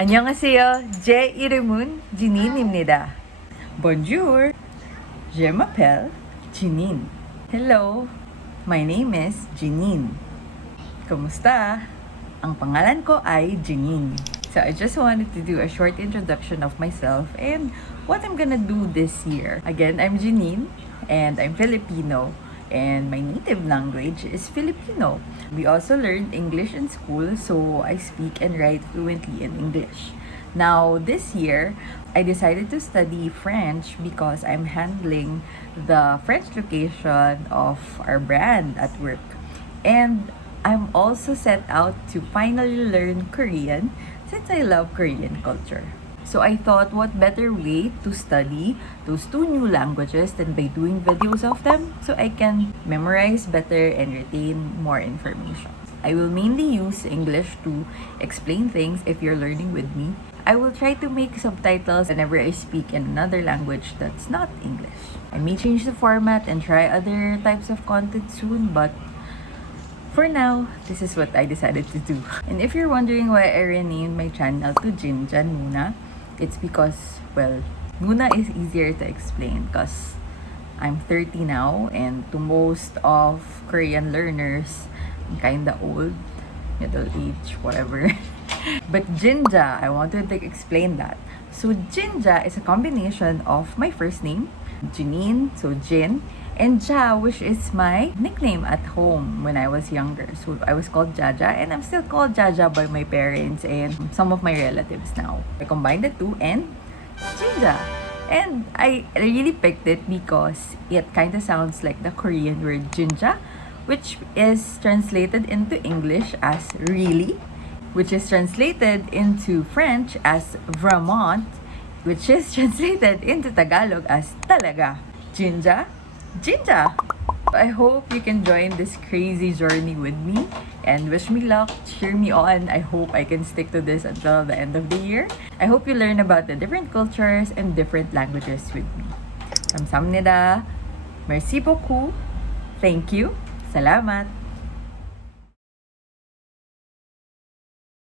안녕하세요. 제 이름은 진인입니다. Bonjour. Je m'appelle Jinin. Hello. My name is Jinin. Kumusta? Ang pangalan ko ay Jinin. So I just wanted to do a short introduction of myself and what I'm gonna do this year. Again, I'm Jinin and I'm Filipino. And my native language is Filipino. We also learned English in school, so I speak and write fluently in English. Now, this year, I decided to study French because I'm handling the French location of our brand at work. And I'm also set out to finally learn Korean since I love Korean culture. So I thought, what better way to study those two new languages than by doing videos of them so I can memorize better and retain more information. I will mainly use English to explain things if you're learning with me. I will try to make subtitles whenever I speak in another language that's not English. I may change the format and try other types of content soon, but for now, this is what I decided to do. And if you're wondering why I renamed my channel to GinJa Noona, it's because, well, Noona is easier to explain because I'm 30 now, and to most of Korean learners, I'm kinda old, middle age, whatever. But GinJa, I wanted to explain that. So GinJa is a combination of my first name, Jinin, so Jin, and Ja, which is my nickname at home when I was younger. So I was called Jaja, and I'm still called Jaja by my parents and some of my relatives now. I combined the two and GinJa. And I really picked it because it kind of sounds like the Korean word GinJa, which is translated into English as really, which is translated into French as vraiment, which is translated into Tagalog as talaga. GinJa, GinJa! I hope you can join this crazy journey with me and wish me luck, cheer me on. I hope I can stick to this until the end of the year. I hope you learn about the different cultures and different languages with me. 감사합니다. Merci beaucoup. Thank you. Salamat.